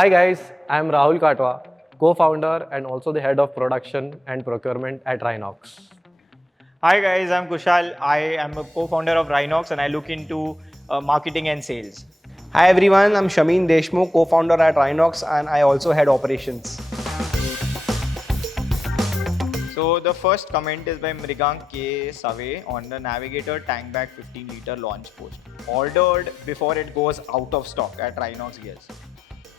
Hi guys, I am Rahul Katwa, co-founder and also the head of production and procurement at Rynox. Hi guys, I'm Kushal. I am a co-founder of Rynox and I look into marketing and sales. Hi everyone, I'm Shameen Deshmukh, co-founder at Rynox and I also head operations. So the first comment is by Mrigank K. Save on the Navigator Tank Bag 15 liter launch post. Ordered before it goes out of stock at Rynox Gears.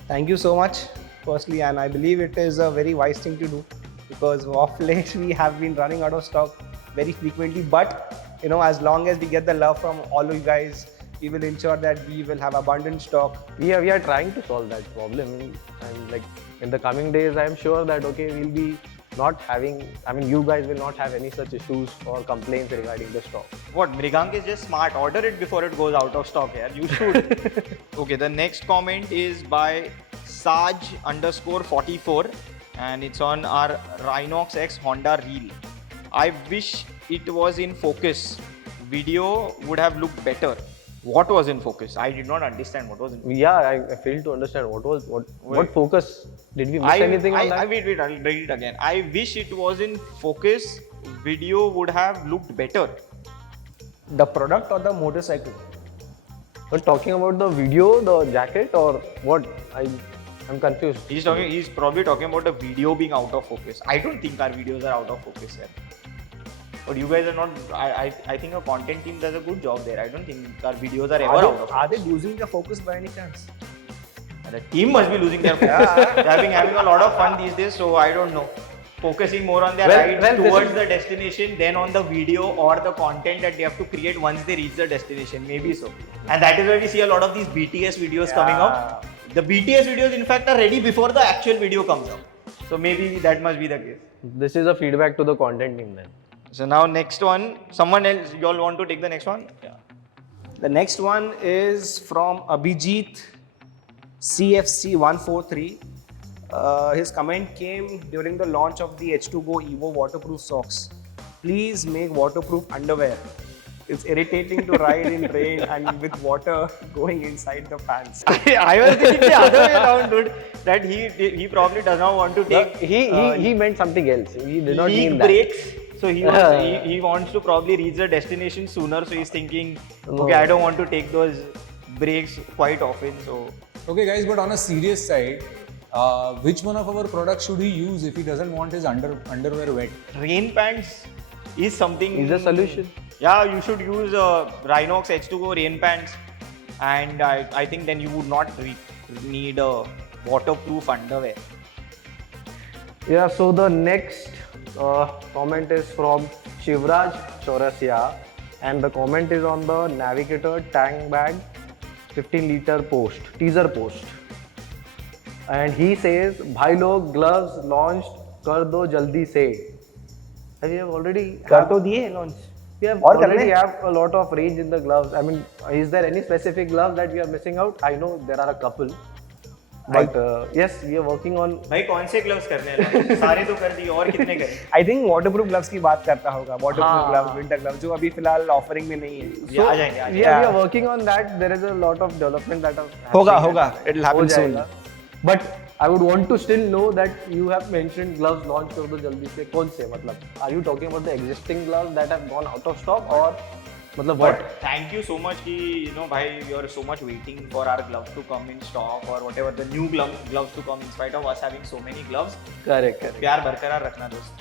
Thank you so much, firstly, and I believe it is a very wise thing to do because of late we have been running out of stock very frequently. But as long as we get the love from all of you guys, we will ensure that we will have abundant stock. We are trying to solve that problem, and like in the coming days, I am sure that we'll be not having. You guys will not have any such issues or complaints regarding the stock. What, Mrigank is just smart. Order it before it goes out of stock here. You should. Okay, the next comment is by Saj_44 and it's on our Rynox X Honda reel. I wish it was in focus. Video would have looked better. What was in focus? I did not understand what was in focus. Yeah, I failed to understand what focus. Did we miss anything on that? Wait, I'll read it again. I wish it was in focus. Video would have looked better. The product or the motorcycle? But talking about the video, the jacket, or what? I'm confused. He's probably talking about the video being out of focus. I don't think our videos are out of focus here. But you guys are not. I think our content team does a good job there. I don't think our videos are ever out of focus. Are they losing their focus by any chance? The team must be losing their focus. They've been having a lot of fun these days, so I don't know. Focusing more on their rides towards the destination than on the video or the content that they have to create once they reach the destination. Maybe so. And that is why we see a lot of these BTS videos coming up. The BTS videos, in fact, are ready before the actual video comes out. So maybe that must be the case. This is a feedback to the content team then. So now next one, someone else, you all want to take the next one? Yeah. The next one is from Abhijit CFC 143. His comment came during the launch of the H2Go Evo waterproof socks. Please make waterproof underwear. It's irritating to ride in rain and with water going inside the pants. I was thinking the other way around, dude. That he probably does not want to take. He meant something else. He did not mean that. Breaks. So he wants to probably reach the destination sooner. So he's thinking, okay, I don't want to take those breaks quite often. So okay, guys, but on a serious side, which one of our products should he use if he doesn't want his underwear wet? Rain pants is something. Is a solution. Yeah, you should use Rynox H2Go rain pants, and I think then you would not need a waterproof underwear. Yeah. So the next comment is from Shivraj Chaurasia, and the comment is on the Navigator Tank Bag 15 liter teaser post. And he says, "Bhai log gloves launched, kar do jaldi se." And we have already launch. We have already have a lot of range in the gloves. Is there any specific glove that we are missing out? I know there are a couple. But yes, we are working on. भाई कौन से gloves करने हैं? सारे तो कर दिए और कितने करें? I think waterproof gloves की बात करता होगा. Waterproof gloves, winter gloves, जो अभी फिलहाल offering में नहीं है. So, आ जाएंगे. We are working on that. There is a lot of development that are होगा. It'll happen soon. But I would want to still know that you have mentioned gloves launched कर दो जल्दी से. कौन से मतलब? Are you talking about the existing gloves that have gone out of stock or मतलब what? But thank you so much कि भाई you are so much waiting for our gloves to come in stock or whatever the new gloves to come in spite of us having so many gloves. Correct. प्यार बरकरार रखना दोस्त.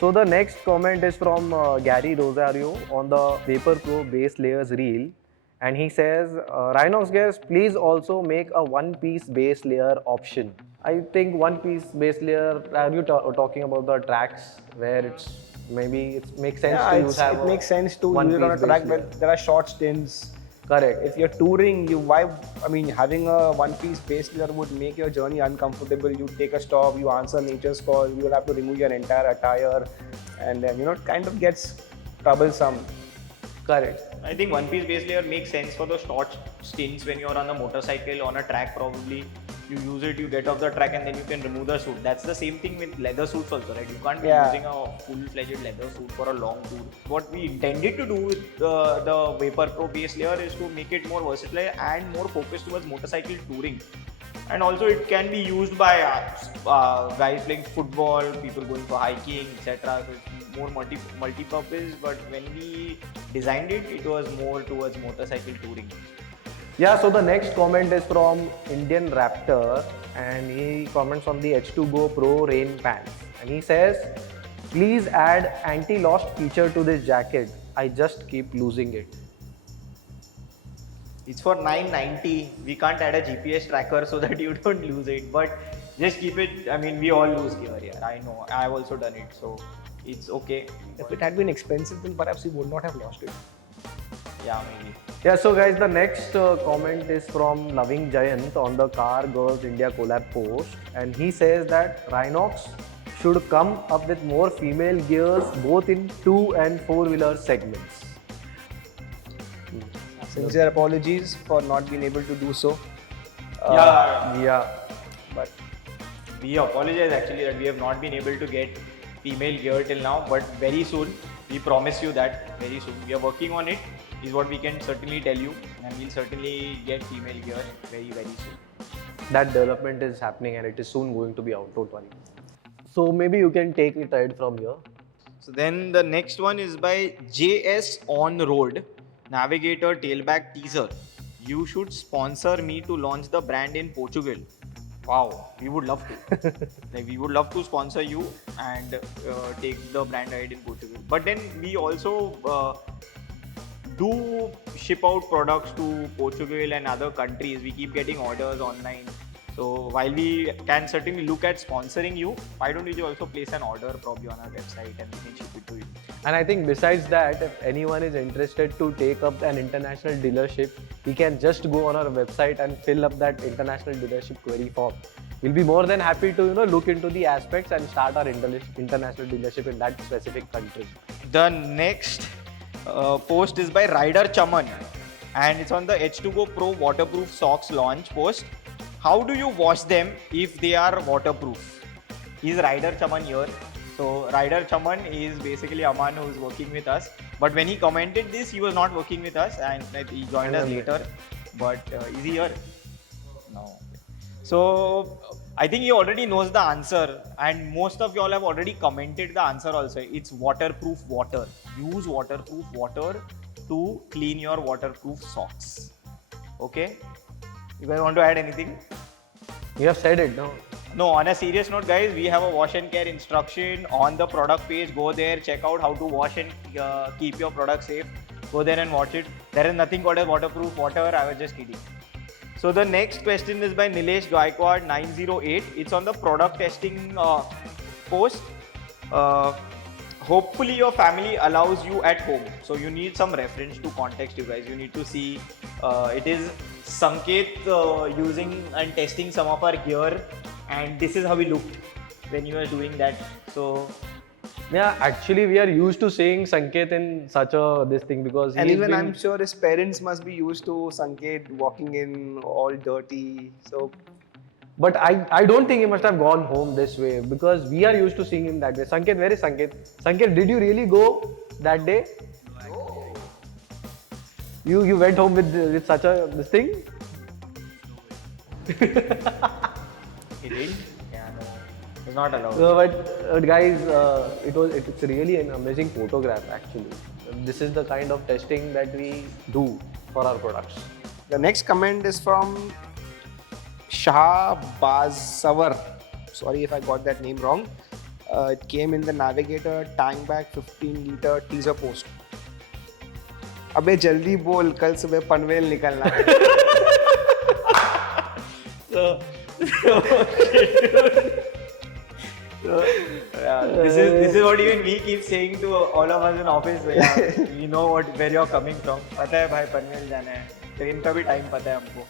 So the next comment is from Gary Rosario on the Vapor Pro base layers reel, and he says, Rynox guys, please also make a one-piece base layer option. I think one-piece base layer. Are you talking about the tracks where it makes sense to use? It makes sense to use it on a track where there are short stints. Correct. If you're touring, having a one-piece base layer would make your journey uncomfortable. You take a stop, you answer nature's call, you will have to remove your entire attire, and then it kind of gets troublesome. Correct. I think one-piece base layer makes sense for the short stints when you're on a motorcycle, on a track probably. You use it, you get off the track and then you can remove the suit. That's the same thing with leather suits also, right? You can't be using a full-fledged leather suit for a long tour. What we intended to do with the Vapor Pro base layer is to make it more versatile and more focused towards motorcycle touring. and also it can be used by guys playing football, people going for hiking, etc. So it's more multi-purpose. But when we designed it, it was more towards motorcycle touring. Yeah, so the next comment is from Indian Raptor and he comments on the H2Go Pro rain pants and he says, please add anti-lost feature to this jacket. I just keep losing it. It's for 990. We can't add a GPS tracker so that you don't lose it. But just keep it. I mean, we all lose gear here. I know. I've also done it, so it's okay. If it had been expensive, then perhaps we would not have lost it. Yeah, maybe. Yeah, so guys, the next comment is from Loving Giant on the Car Girls India collab post and he says that Rynox should come up with more female gears both in 2 and 4-wheeler segments. Sincere apologies for not being able to do so. Yeah. But We apologize actually that we have not been able to get female gear till now, but very soon, we promise you that very soon. We are working on it, is what we can certainly tell you, and we'll certainly get female gear very, very soon. That development is happening and it is soon going to be out, don't worry. So maybe you can take it right from here. So then the next one is by JS On Road, Navigator Tailback Teaser. You should sponsor me to launch the brand in Portugal. Wow, we would love to. Like we would love to sponsor you and take the brand ahead in Portugal. But then we also do ship out products to Portugal and other countries. We keep getting orders online. So while we can certainly look at sponsoring you, why don't you also place an order probably on our website and we can ship it to you. And I think besides that, if anyone is interested to take up an international dealership, he can just go on our website and fill up that international dealership query form. We'll be more than happy to look into the aspects and start our international dealership in that specific country. The next post is by Rider Chaman and it's on the H2Go Pro waterproof socks launch post. How do you wash them if they are waterproof? He's Rider Chaman here. So Rider Chaman is basically a man who is working with us. But when he commented this, he was not working with us and he joined us later. But is he here? No. So I think he already knows the answer and most of y'all have already commented the answer also. It's waterproof water. Use waterproof water to clean your waterproof socks. Okay? You guys want to add anything? You have said it, no? No, on a serious note, guys, we have a wash and care instruction on the product page. Go there, check out how to wash and keep your product safe. Go there and watch it. There is nothing called as waterproof water. I was just kidding. So the next question is by Nilesh Gaikwad 908. It's on the product testing post. Hopefully your family allows you at home. So you need some reference to context, you guys. You need to see it is Sanket using and testing some of our gear and this is how we looked when you were doing that. So yeah, actually we are used to seeing Sanket in such a this thing because and even I'm sure his parents must be used to Sanket walking in all dirty. So but I don't think he must have gone home this way because we are used to seeing him that way. Sanket, where is Sanket? Sanket, did you really go that day? No. You went home with such a this thing? he did? Yeah, no. It's not allowed. So, but guys, it's really an amazing photograph actually. This is the kind of testing that we do for our products. the next comment is from Shah Bazavar. Sorry if I got that name wrong. It came in the Navigator tank bag 15-liter teaser post. अबे जल्दी बोल कल सुबह पनवेल निकलना है. This is what even we keep saying to all of us in office. Yeah, we know where you're coming from. पता है भाई पनवेल जाना है. ट्रेन का भी टाइम पता है हमको.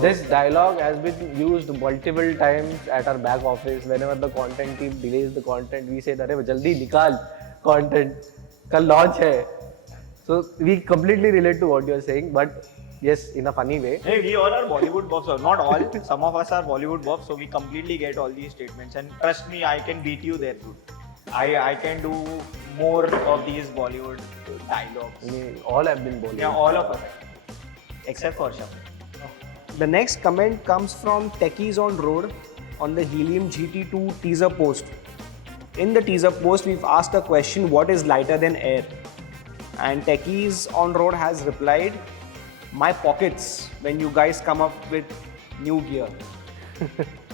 This dialogue has been used multiple times at our back office. Whenever the content team delays the content, we say that jaldi nikal content, kal launch hai. So we completely relate to what you're saying, but yes, in a funny way. Hey, we all are Bollywood buffs, or not all. Some of us are Bollywood buffs, so we completely get all these statements. And trust me, I can beat you there, dude. I can do more of these Bollywood dialogues. I mean, all have been Bollywood. Yeah, all of us, except for Sham. The next comment comes from Techies on Road on the Helium GT2 teaser post. In the teaser post, we've asked a question, what is lighter than air? And Techies on Road has replied, my pockets when you guys come up with new gear.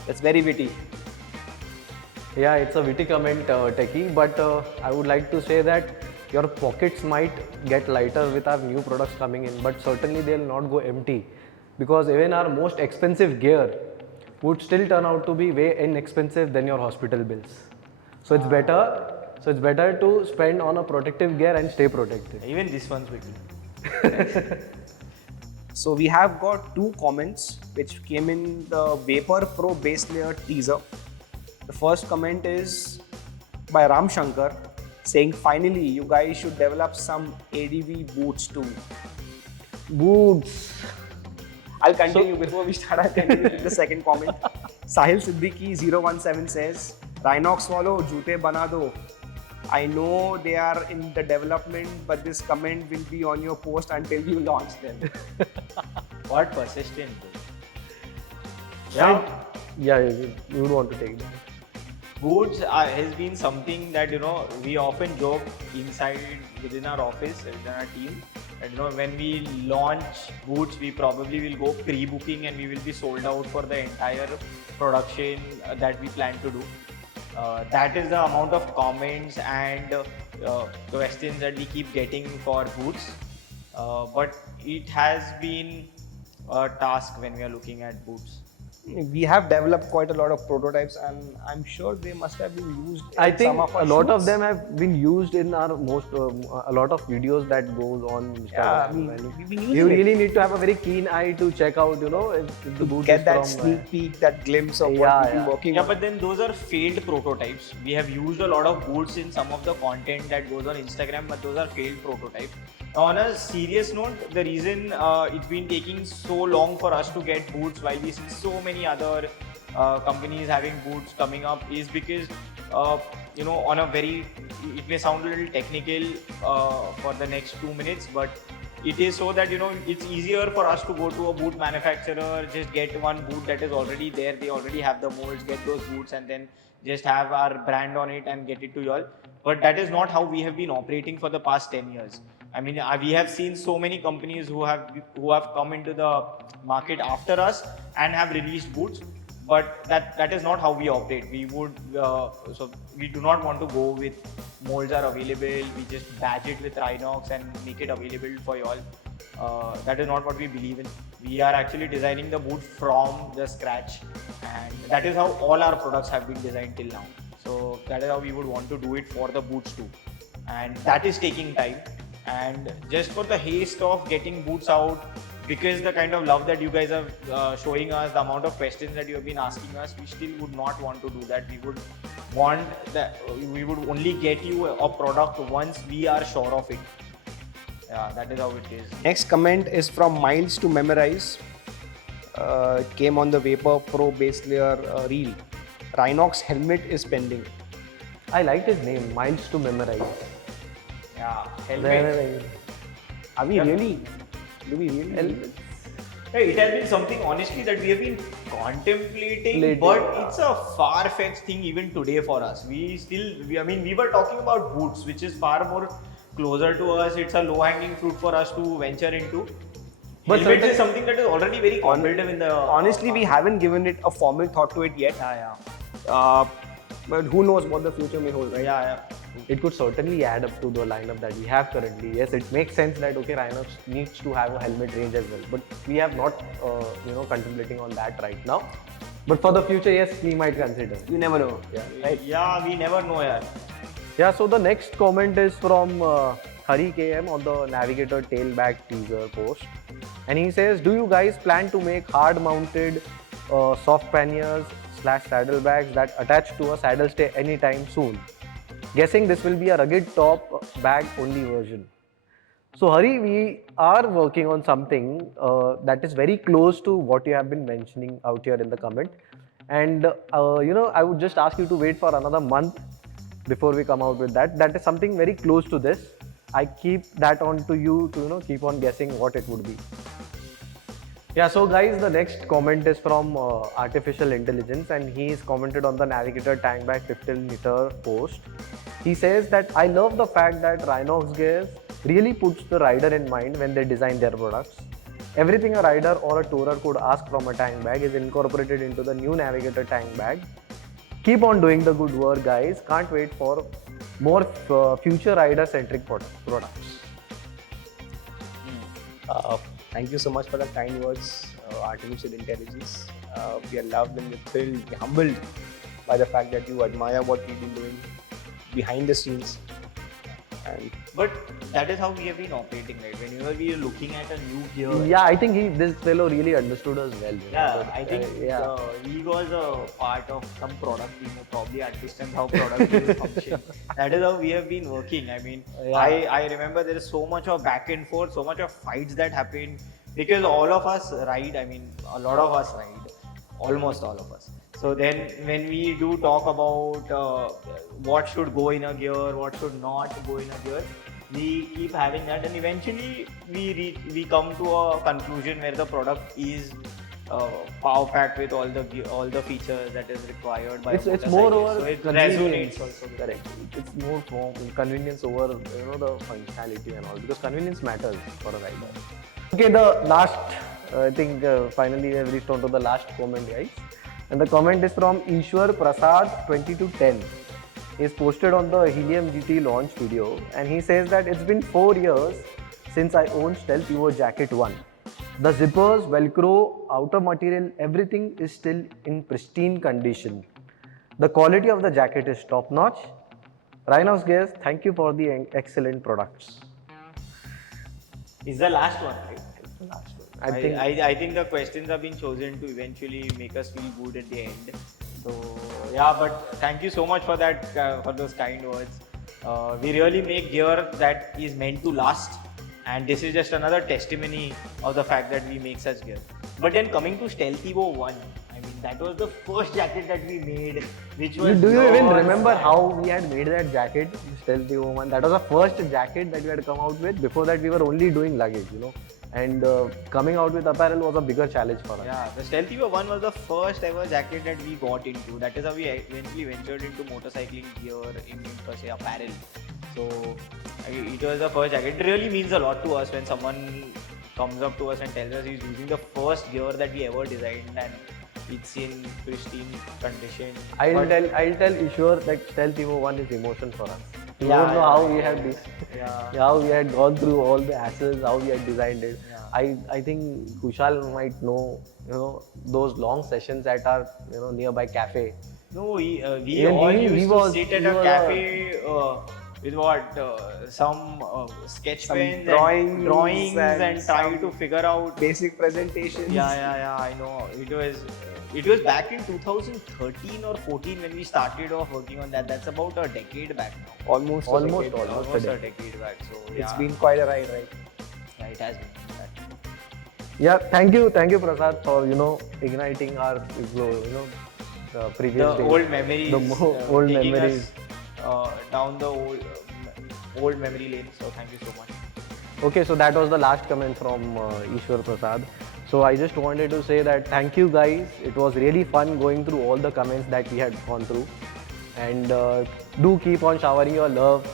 That's very witty. Yeah, it's a witty comment, Techie, but I would like to say that your pockets might get lighter with our new products coming in, but certainly they'll not go empty, because even our most expensive gear would still turn out to be way inexpensive than your hospital bills. So it's better to spend on a protective gear and stay protected. Even this one's witty. So we have got two comments which came in the Vapor Pro base layer teaser. The first comment is by Ram Shankar saying, finally you guys should develop some ADV boots too. Boots. I'll continue before we start. I'll continue with the second comment. Sahil Siddiqui 017 says, Rynox walo joote bana do. I know they are in the development, but this comment will be on your post until you launch them. What persistent. Yeah, you would want to take that. Boots has been something that we often joke inside within our office, within our team. And when we launch boots, we probably will go pre-booking and we will be sold out for the entire production that we plan to do. That is the amount of comments and questions that we keep getting for boots. But it has been a task when we are looking at boots. We have developed quite a lot of prototypes, and I'm sure they must have been used. I in think some of our a lot of shoots. them have been used in our a lot of videos that goes on Instagram. Yeah, I mean, we've been using you it. really need to have a very keen eye to check out, if the boot Get is that from, sneak peek, that glimpse of Yeah, what we've been yeah. working Yeah, on. but then those are failed prototypes. We have used a lot of boots in some of the content that goes on Instagram, but those are failed prototypes. On a serious note, the reason it's been taking so long for us to get boots while we see so many other companies having boots coming up is because on a very, it may sound a little technical for the next 2 minutes, but it is so that it's easier for us to go to a boot manufacturer, just get one boot that is already there, they already have the molds, get those boots and then just have our brand on it and get it to you all. But that is not how we have been operating for the past 10 years. I mean, we have seen so many companies who have come into the market after us and have released boots, but that is not how we operate. We would so we do not want to go with molds are available, we just badge it with Rynox and make it available for you all. That is not what we believe in. We are actually designing the boot from the scratch, and that is how all our products have been designed till now. So that is how we would want to do it for the boots too, and that is taking time. And just for the haste of getting boots out, because the kind of love that you guys are showing us, the amount of questions that you have been asking us, we still would not want to do that. We would want that we would only get you a product once we are sure of it. Yeah, that is how it is. Next comment is from Miles to Memorize. It came on the Vapor Pro base layer reel. Rynox helmet is pending. I liked his name, Miles to Memorize. Yeah, helmet. Are we Yeah. really? Do we really? Helmets. Yeah, it has been something honestly that we have been contemplating, Later. but it's a far-fetched thing even today for us. We were talking about boots, which is far more closer to us. It's a low-hanging fruit for us to venture into. But Helmets certain- is something that is already very competitive in the. Honestly, we haven't given it a formal thought to it yet. Yeah. But who knows what the future may hold, right? Yeah. It could certainly add up to the lineup that we have currently. Yes, it makes sense that Rynox needs to have a helmet range as well, but we have not, contemplating on that right now. But for the future, yes, we might consider. You never know. Yeah. Right? Yeah, we never know, yeah. Yeah. So the next comment is from Hari KM on the Navigator tailback teaser post, and he says, "Do you guys plan to make hard-mounted soft panniers / saddlebags that attach to a saddle stay anytime soon? Guessing this will be a rugged top bag only version." So Hari, we are working on something that is very close to what you have been mentioning out here in the comment, and I would just ask you to wait for another month before we come out with that. That is something very close to this. I keep that on to you to keep on guessing what it would be. Yeah, so guys, the next comment is from Artificial Intelligence, and he's commented on the Navigator Tank Bag 15-liter post. He says that I love the fact that Rynox gears really puts the rider in mind when they design their products. Everything a rider or a tourer could ask from a tank bag is incorporated into the new Navigator tank bag. Keep on doing the good work, guys. Can't wait for more future rider-centric products. Thank you so much for the kind words, artificial intelligence. We are loved and we're thrilled, we're humbled by the fact that you admire what we've been doing behind the scenes. And But that is how we have been operating, right? Whenever we are looking at a new gear. Yeah, I think this fellow really understood us well. Yeah, I think yeah. he was a part of some product team who probably understands how product teams function. That is how we have been working. I mean, Yeah. I remember there is so much of back and forth, so much of fights that happen because all of us ride. I mean, a lot of us ride, almost all of us. So then, when we do talk about what should go in a gear, what should not go in a gear, we keep having that, and eventually we come to a conclusion where the product is power packed with all the features that is required by. It's more over so it convenience resonates also. Correct. It's more from convenience over the functionality and all, because convenience matters for a rider. Okay, the last I think finally we have reached on to the last comment, guys, and the comment is from Ishwar Prasad 2210. He's posted on the Helium GT launch video, and he says that it's been 4 years since I owned Stealth Evo Jacket 1. The zippers, Velcro, outer material, everything is still in pristine condition. The quality of the jacket is top notch. Rynox Gears, thank you for the excellent products. Is the last one, right? The last one. I think the questions have been chosen to eventually make us feel good at the end. So yeah, but thank you so much for that, for those kind words. We really make gear that is meant to last, and this is just another testimony of the fact that we make such gear. But then coming to Stealth Evo 1, I mean that was the first jacket that we made, which was. Do you even yours. remember how we had made that jacket, Stealth Evo 1? That was the first jacket that we had come out with. Before that, we were only doing luggage, and coming out with apparel was a bigger challenge for us. Yeah, the Stealth Evo 1 was the first ever jacket that we got into. That is how we eventually ventured into motorcycling gear in per se apparel. So it was the first jacket. It really means a lot to us when someone comes up to us and tells us he's using the first gear that we ever designed and it's in pristine condition. I'll tell Ishwar that Stealth Evo 1 is emotion for us. You Yeah, don't know yeah, how yeah, we had yeah. this, Yeah. how we had gone through all the hassles, how we had designed it. Yeah. I think Kushal might know, those long sessions at our nearby cafe. No, we Even all he used was- to sit at he a was cafe with some sketch Some pens drawings and and try some to figure out. basic presentations. Yeah, I know. It was back in 2013 or 14 when we started off working on that. That's about a decade back now. Almost Almost a decade. a A decade back. So yeah, It's been quite a ride, right? yeah, it has been. Yeah, thank you, Prasad, for igniting our the previous The days. old memories. The old taking memories. us, down the old memory lane. So thank you so much. Okay, so that was the last comment from Ishwar Prasad. So I just wanted to say that thank you guys. It was really fun going through all the comments that we had gone through. And do keep on showering your love.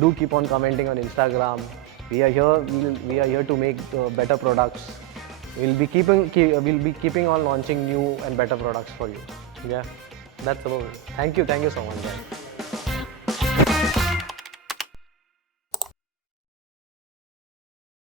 Do keep on commenting on Instagram. We are here. We are here to make better products. We'll be keeping on launching new and better products for you. Yeah, that's about it. Thank you so much, guys.